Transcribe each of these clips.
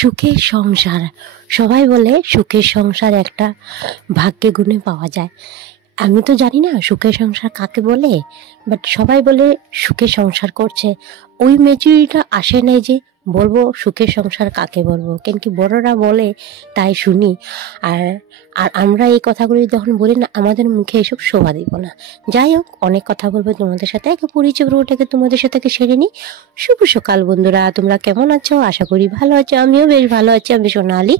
সুখের সংসার, সবাই বলে সুখের সংসার একটা ভাগ্যে গুণে পাওয়া যায়। আমি তো জানি না সুখের সংসার কাকে বলে, বাট সবাই বলে সুখের সংসার করছে। ওই মেচুরিটা আসে নাই যে বলবো সুখের সংসার কাকে বলবো, কেন কি বড়রা বলে তাই শুনি। আর আর আমরা এই কথাগুলো যখন বলি না, আমাদের মুখে এসব শোভা দিব না। যাই হোক, অনেক কথা বলবো তোমাদের সাথে, একে পরিচয় ওটাকে তোমাদের সাথে সেরে নিই। শুভ সকাল বন্ধুরা, তোমরা কেমন আছো? আশা করি ভালো আছো। আমিও বেশ ভালো আছি। আমি সোনালি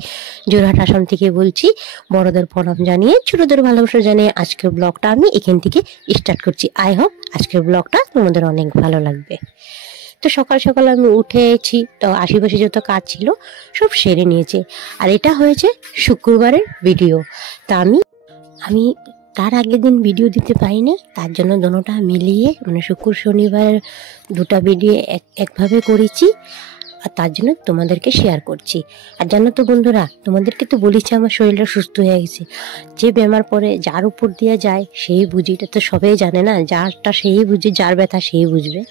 যোরহাট আসাম থেকে বলছি। বড়দের প্রণাম জানিয়ে ছোটদের ভালোবাসা জানিয়ে আজকের ব্লগটা আমি এখান থেকে স্টার্ট করছি। আই হোপ আজকের ব্লগটা তোমাদের অনেক ভালো লাগবে। তো সকাল সকাল আমি উঠেছি, তো আশেপাশে যত কাজ ছিল সব সেরে নিয়েছে। আর এটা হয়েছে শুক্রবারের ভিডিও। তা আমি তার আগের দিন ভিডিও দিতে পারিনি, তার জন্য দোনোটা মিলিয়ে মানে শুক্র শনিবার দুটা ভিডিও একভাবে করেছি, আর তার জন্য তোমাদেরকে শেয়ার করছি। আর জানো তো বন্ধুরা, তোমাদেরকে তো বলেছি আমার শরীরটা সুস্থ হয়ে গেছে। যে বেমার পরে যার উপর দিয়ে যায় সেই বুঝি, এটা তো সবাই জানে না, যারটা সেই বুঝে, যার ব্যথা সেই বুঝবে।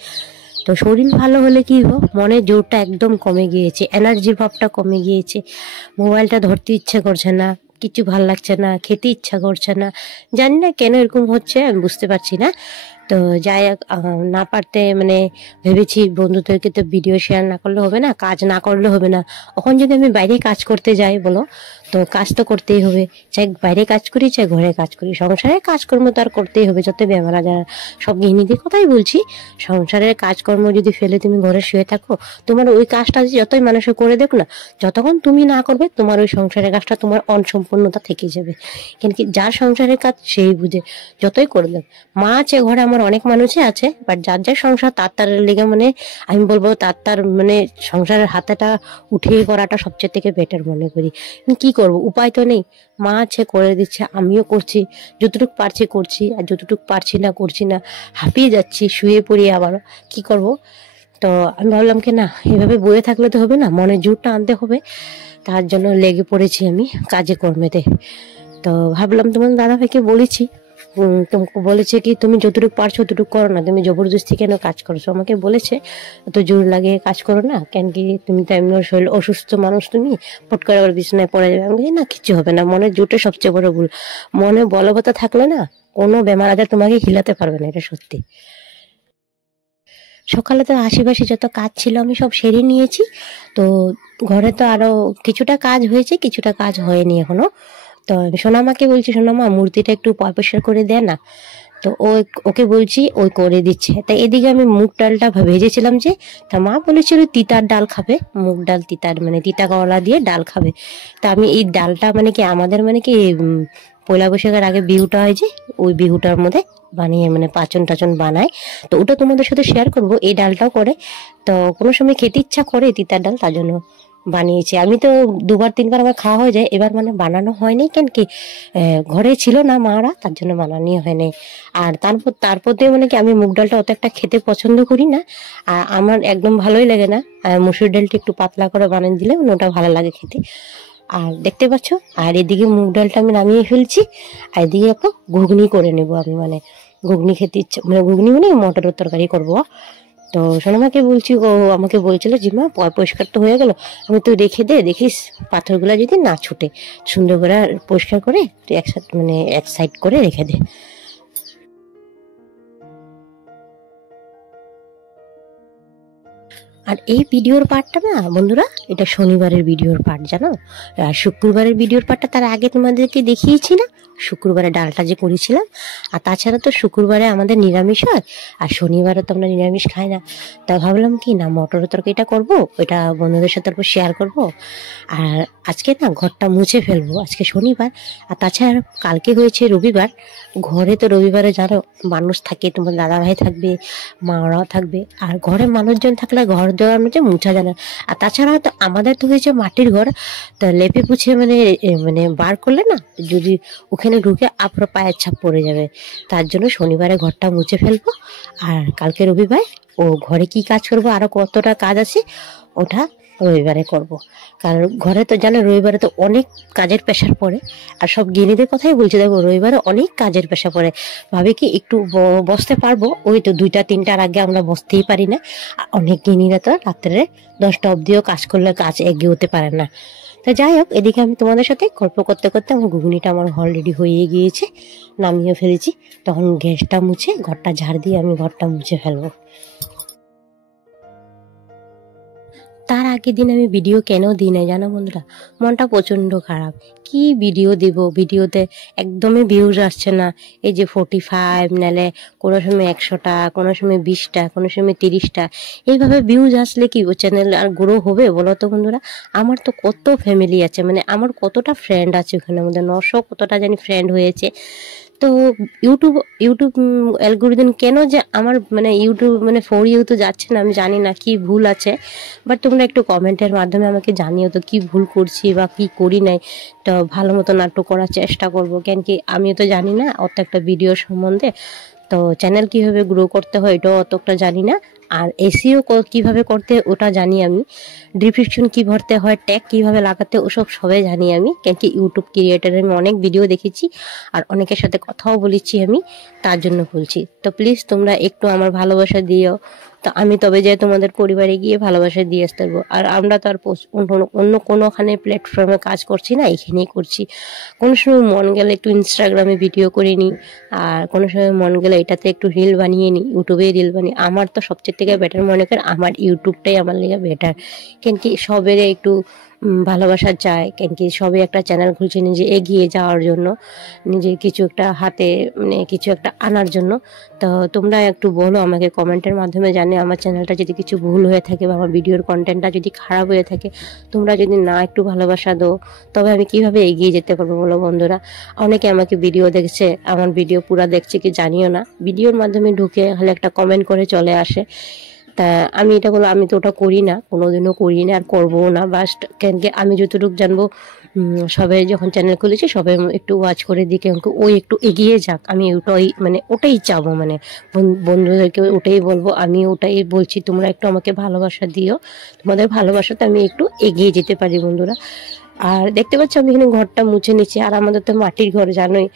তো শরীর ভালো হলে কি হোক, মনের জোরটা একদম কমে গিয়েছে, এনার্জির ভাবটা কমে গিয়েছে, মোবাইলটা ধরতে ইচ্ছে করছে না, কিছু ভাল লাগছে না, খেতে ইচ্ছা করছে না। জানি না কেন এরকম হচ্ছে, আমি বুঝতে পারছি না। তো যাই হোক, না পারতে মানে ভেবেছি বন্ধুদেরকে তো ভিডিও শেয়ার না করলে হবে না, কাজ না করলে হবে না। এখন যদি আমি বাইরে কাজ করতে যাই বলো, তো কাজ তো করতেই হবে। চাই বাইরে কাজ করি, চাই ঘরে কাজ করি, সংসারের কাজকর্ম তো আর করতেই হবে। যত বেমার আজার, সব গৃহিণীদের কথাই বলছি, সংসারের কাজকর্ম যদি ফেলে তুমি ঘরে শুয়ে থাকো, তোমার ওই কাজটা যতই মানুষে করে দেখ না, যতক্ষণ তুমি না করবে তোমার ওই সংসারের কাজটা তোমার অসম্পূর্ণতা থেকে যাবে। কেন কি যার সংসারের কাজ সেই বুঝে, যতই করে দেখ। মা আছে ঘরে, আমার অনেক মানুষই আছে, বাট যার যার সংসার তার লেগে মানে আমি বলবো তার মানে সংসারের হাতেটা উঠিয়ে করাটা সবচেয়ে থেকে বেটার মনে করি। কি করব, উপায় তো নেই। মা আছে করে দিচ্ছে, আমিও করছি, যতটুকু পারছি করছি, আর যতটুকু পারছি না করছি না, হাঁপিয়ে যাচ্ছি, শুয়ে পড়ি আবার, কি করব। তো আমি ভাবলাম কি না, এভাবে বয়ে থাকলে তো হবে না, মনের জোরটা আনতে হবে। তার জন্য লেগে পড়েছি আমি কাজে কর্মেতে। তো ভাবলাম তোমার দাদা ভাইকে বলেছি, তোমাকে বলেছে কি তুমি যতটুকু পারছো ততটুকু করো না, তুমি জবরদস্তি কেন কাজ করছো। আমাকে বলেছে এত জোর লাগে কাজ করো না, কেন কি তুমি তো এমনি শরীর অসুস্থ মানুষ, তুমি পট করে আবার বিছানায় পড়ে যাবে। আমি বলি না, কিছু হবে না, মনের জোরটা সবচেয়ে বড় ভুল। মনে বলবৎতা থাকলে না, কোনো বেমার আজার তোমাকে হিলাতে পারবে না, এটা সত্যি। সকালে তো আশেপাশে যত কাজ ছিল আমি সব সেরে নিয়েছি। তো ঘরে তো আরো কিছুটা কাজ হয়েছে, কিছুটা কাজ হয়নি এখনো। তো সোনামাকে বলছি, সোনামা মূর্তিটা একটু পরিষ্কার করে দে না। তো ওকে বলছি, ওই করে দিচ্ছে। তাই এদিকে আমি মুগ ডালটা ভেজেছিলাম যে, তা মা বলেছিল তিতার ডাল খাবে, মুগ ডাল তিতার মানে তিতা করলা দিয়ে ডাল খাবে। তা আমি এই ডালটা মানে কি আমাদের মানে কি পয়লা বৈশাখের আগে বিহুটা হয় যে, ওই বিহুটার মধ্যে বানিয়ে মানে পাচন টাচন বানায়। তো ওটা তোমাদের সাথে শেয়ার করব। এই ডালটাও করে, তো কোনো সময় খেতে ইচ্ছা করে তিতার ডাল, তার জন্য বানিয়েছি। আমি তো দুবার তিনবার আমার খাওয়া হয়ে যায়, এবার মানে বানানো হয়নি, কেন কি ঘরে ছিল না মারা, তার জন্য বানানোই হয়নি। আর তারপর দিয়ে মানে কি আমি মুগ ডালটা অত একটা খেতে পছন্দ করি না, আর আমার একদম ভালোই লাগে না। মুসুর ডালটা একটু পাতলা করে বানিয়ে দিলে মানে ওটা ভালো লাগে খেতে। আর দেখতে পাচ্ছ, আর এদিকে মুগ ডালটা আমি নামিয়ে ফেলছি, আর এদিকে একটা ঘুগনি করে নেবো আমি, মানে ঘুগনি খেতে ইচ্ছা, মানে ঘুগনি মানে মটরের তরকারি করবো। তো সোনামাকে বলছি, ও আমাকে বলছিল জিমা পরিষ্কার তো হয়ে গেল, আমি তুই রেখে দে, দেখিস পাথরগুলো যদি না ছুটে, সুন্দর করে পরিষ্কার করে তুই একসাথে মানে এক সাইড করে রেখে দে। আর এই ভিডিওর পার্টটা না বন্ধুরা, এটা শনিবারের ভিডিওর পার্ট, জানো। আর শুক্রবারের ভিডিওর পার্টটা তার আগে তোমাদেরকে দেখিয়েছি না, শুক্রবারে ডালটা যে করেছিলাম। আর তাছাড়া তো শুক্রবারে আমাদের নিরামিষ হয়, আর শনিবারে তো আমরা নিরামিষ খাই না। তা ভাবলাম কি না, মটরের তরকারিটা করবো, ওইটা বন্ধুদের সাথে তারপর শেয়ার করব। আর আজকে না ঘরটা মুছে ফেলবো, আজকে শনিবার। আর তাছাড়া কালকে হয়েছে রবিবার, ঘরে তো রবিবারে জানো মানুষ থাকে, তোমার দাদা ভাই থাকবে, মারাও থাকবে, আর ঘরে মানুষজন থাকলে ঘর দেওয়ার মধ্যে মুছা যায় না। আর তাছাড়া তো আমাদের তো হয়েছে মাটির ঘর, তা লেপে পুছে মানে মানে বার করলে না, যদি ওখানে ঢুকে আপনার পায়ের ছাপ পড়ে যাবে। তার জন্য শনিবারে ঘরটা মুছে ফেলবো, আর কালকে রবিবার ও ঘরে কি কাজ করবো, আরো কতটা কাজ আছে ওটা রবিবারে করব। কারণ ঘরে তো জানো রবিবারে তো অনেক কাজের প্রেশার পড়ে। আর সব গিনিদের কথাই বলছি, দেখো রবিবারে অনেক কাজের প্রেশার পড়ে। ভাবি কি একটু বসতে পারবো, ওই তো 2টা 3টার আগে আমরা বসতেই পারি না। আর অনেক গিনিরা তো রাত্রে 10টা অবধিও কাজ করলে কাজ এগিয়ে হতে পারে না। তো যাই হোক, এদিকে আমি তোমাদের সাথে গল্প করতে করতে আমার ঘুগনিটা আমার অলরেডি হয়ে গিয়েছে, নামিয়ে ফেলেছি। তখন গ্যাসটা মুছে ঘরটা ঝাড় দিয়ে আমি ঘরটা মুছে ফেলবো। তার আগের দিন আমি ভিডিও কেন দিই না জানো বন্ধুরা, মনটা প্রচণ্ড খারাপ। কি ভিডিও দিব, ভিডিওতে একদমই ভিউজ আসছে না। এই যে 45, নাহলে কোনো সময় 100টা, কোনো সময় 20টা, কোনো সময় 30টা, এইভাবে ভিউজ আসলে কি ও চ্যানেল আর গ্রো হবে বলো তো বন্ধুরা? আমার তো কত ফ্যামিলি আছে, মানে আমার কতটা ফ্রেন্ড আছে ওখানে, মধ্যে 900 কতটা জানি ফ্রেন্ড হয়েছে। তো ইউটিউব ইউটিউব অ্যালগোরিদম কেন যে আমার মানে ইউটিউব মানে ফর ইউ তো যাচ্ছে না, আমি জানি না কি ভুল আছে। বাট তোমরা একটু কমেন্টের মাধ্যমে আমাকে জানিও তো কি ভুল করছি বা কি করি নাই। তো ভালো মতো নাটক করার চেষ্টা করব, কেন কি আমিও তো জানি না অত একটা ভিডিও সম্বন্ধে। তো চ্যানেল কিভাবে গ্রো করতে হয় এটাও অতটা জানি না। আর এসিও কিভাবে করতে ওটা জানি আমি, ডিসক্রিপশন কি ভরতে হয়, ট্যাগ কিভাবে লাগাতে, ওসব সবাই জানি আমি, কেন কি ইউটিউব ক্রিয়েটারের আমি অনেক ভিডিও দেখেছি আর অনেকের সাথে কথাও বলেছি আমি, তার জন্য বলছি। তো প্লিজ তোমরা একটু আমার ভালোবাসা দিও, তো আমি তবে যে তোমাদের পরিবারে গিয়ে ভালোবাসা দিয়ে আসতে পারবো। আর আমরা তো আর অন্য কোনোখানে প্ল্যাটফর্মে কাজ করছি না, এখানেই করছি। কোনো সময় মন গেলে একটু ইনস্টাগ্রামে ভিডিও করে নিই, আর কোনো সময় মন গেলে এটাতে একটু রিল বানিয়ে নিই, ইউটিউবে রিল বানিয়ে। আমার তো সবচেয়ে থেকে বেটার মনে করি আমার ইউটিউবটাই আমার লেগে বেটার, কেন কি সবের একটু ভালোবাসা চায়, কেন কি সবে একটা চ্যানেল খুলছে নিজে এগিয়ে যাওয়ার জন্য, নিজে কিছু একটা হাতে মানে কিছু একটা আনার জন্য। তো তোমরা একটু বলো আমাকে কমেন্টের মাধ্যমে, জানে আমার চ্যানেলটা যদি কিছু ভুল হয়ে থাকে বা আমার ভিডিওর কন্টেন্টটা যদি খারাপ হয়ে থাকে, তোমরা যদি না একটু ভালোবাসা দাও, তবে আমি কিভাবে এগিয়ে যেতে পারবো বলো বন্ধুরা? অনেকে আমাকে ভিডিও দেখছে, আমার ভিডিও পুরো দেখছে কি জানিও না, ভিডিওর মাধ্যমে ঢুকে হলে একটা কমেন্ট করে চলে আসে। তা আমি এটা বলো, আমি তো ওটা করি না, কোনোদিনও করি না আর করবো না। বাস কেন কি আমি যতটুকু জানবো, সবাই যখন চ্যানেল খুলেছে সবাই একটু ওয়াচ করে দিকে ওই একটু এগিয়ে যাক, আমি ওটাই মানে ওটাই চাবো, মানে বন্ধুদেরকে ওটাই বলবো, আমি ওটাই বলছি, তোমরা একটু আমাকে ভালোবাসা দিও, তোমাদের ভালোবাসাতে আমি একটু এগিয়ে যেতে পারি বন্ধুরা। আর দেখতে পাচ্ছ আমি এখানে ঘরটা মুছে নিচ্ছি, আর আমাদের তো মাটির ঘর জানোই,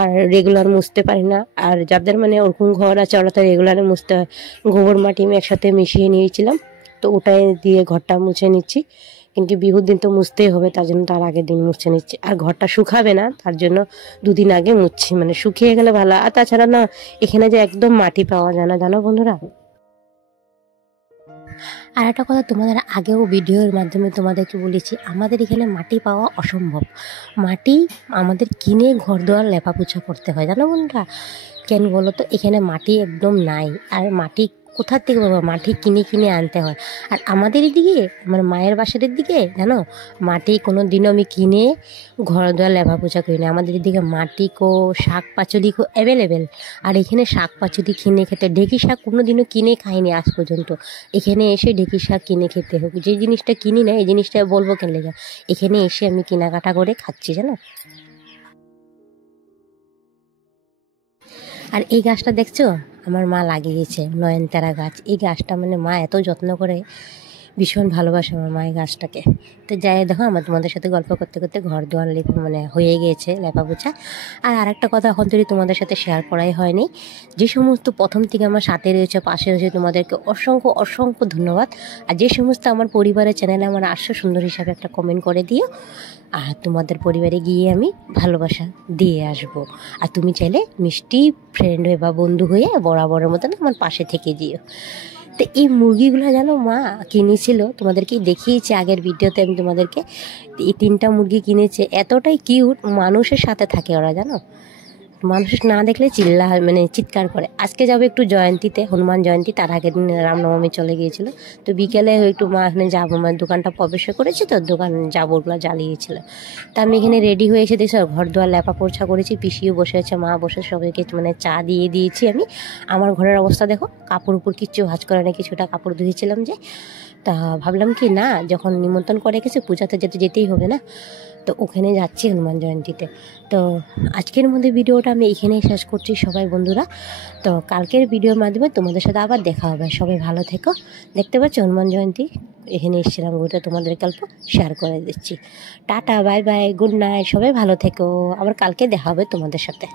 আর রেগুলার মুছতে পারি না। আর যাদের মানে ওরকম ঘর আছে ওরা তো রেগুলারে মুছতে হয়। গোবর মাটি আমি একসাথে মিশিয়ে নিয়েছিলাম, তো ওটাই দিয়ে ঘরটা মুছে নিচ্ছি। কিন্তু বিহুর দিন তো মুছতেই হবে, তার জন্য তার আগের দিন মুছে নিচ্ছি। আর ঘরটা শুকাবে না, তার জন্য 2 দিন আগে মুছছি, মানে শুকিয়ে গেলে ভালো। আর তাছাড়া না এখানে যে একদম মাটি পাওয়া যায় না জানো বন্ধুরা। আর একটা কথা, তোমাদের আগেও ভিডিওর মাধ্যমে তোমাদেরকে বলেছি, আমাদের এখানে মাটি পাওয়া অসম্ভব। মাটি আমাদের কিনে ঘর দুয়ার লেপাপোছা করতে হয় জানো বন্ধুরা। কেন বলো তো, এখানে মাটি একদম নাই। আর মাটি কোথার থেকে পাবো, মাটি কিনে কিনে আনতে হয়। আর আমাদের এদিকে আমার মায়ের বাসার দিকে জানো, মাটি কোনো দিনও আমি কিনে ঘর দুয়ার লেপাপোছা করি না। আমাদের এদিকে মাটি কো শাক পাচলি কো অ্যাভেলেবেল। আর এখানে শাক পাচলি কিনে খেতে, ঢেঁকি শাক কোনো দিনও কিনে খাইনি আজ পর্যন্ত। এখানে এসে ঢেঁকি শাক কিনে খেতে হবে, যে জিনিসটা কিনি না এই জিনিসটা বলবো কেন লেগে, এখানে এসে আমি কেনাকাটা করে খাচ্ছি জানো। আর এই গাছটা দেখছো আমার মা লাগিয়েছে, নয়নতারা গাছ। এই গাছটা মানে মা এত যত্ন করে, ভীষণ ভালোবাসে আমার মা এই গাছটাকে। তো যাই দেখো, আমার তোমাদের সাথে গল্প করতে করতে ঘর দুয়ার মানে হয়ে গিয়েছে লেপাপোছা। আর আরেকটা কথা এখন যদি তোমাদের সাথে শেয়ার করাই হয়নি, যে সমস্ত প্রথম থেকে আমার সাথে রয়েছে, পাশে রয়েছে, তোমাদেরকে অসংখ্য অসংখ্য ধন্যবাদ। আর যে সমস্ত আমার পরিবারের চ্যানেলে আমার আসছো, সুন্দর হিসাবে একটা কমেন্ট করে দিও। আর তোমাদের পরিবারে গিয়ে আমি ভালোবাসা দিয়ে আসবো। আর তুমি চাইলে মিষ্টি ফ্রেন্ড হয়ে বা বন্ধু হয়ে বরাবরের মতন আমার পাশে থেকে দিও। তো এই মুরগিগুলো জানো মা কিনেছিল, তোমাদেরকে দেখিয়েছি আগের ভিডিওতে আমি তোমাদেরকে। এই 3টা মুরগি কিনেছে, এতটাই কিউট, মানুষের সাথে থাকে ওরা জানো। মানুষ না দেখলে মানে চিৎকার করে। আজকে যাবো একটু জয়ন্তীতে, হনুমান জয়ন্তী, তার আগের দিন রামনবমী চলে গিয়েছিল। তো বিকেলে একটু মা এখানে যাবো, মানে দোকানটা প্রবেশ করেছি তো, দোকান যাবো, ওগুলো জ্বালিয়েছিল। তা আমি এখানে রেডি হয়ে এসে দেখছি ঘর দুয়ার লেপা পোছা করেছি, পিসিও বসে আছে, মা বসে, সবাইকে মানে চা দিয়ে দিয়েছি আমি। আমার ঘরের অবস্থা দেখো, কাপড় উপর কিচ্ছু ভাঁজ করে না, কিছুটা কাপড় ধুয়েছিলাম যে। তা ভাবলাম কি না, যখন নিমন্ত্রণ করে গেছে পূজাতে যেতেই হবে না। তো ওখানে যাচ্ছি হনুমান জয়ন্তীতে। তো আজকের মধ্যে ভিডিওটা আমি এখানেই শেষ করছি সবাই বন্ধুরা। তো কালকের ভিডিওর মাধ্যমে তোমাদের সাথে আবার দেখা হবে। সবাই ভালো থেকো। দেখতে পাচ্ছ হনুমান জয়ন্তী এখানে এসেছিলাম, ওইটা তোমাদের গল্প শেয়ার করে দিচ্ছি। Tata, bye bye, good night, সবাই ভালো থেকো। আবার কালকে দেখা হবে তোমাদের সাথে।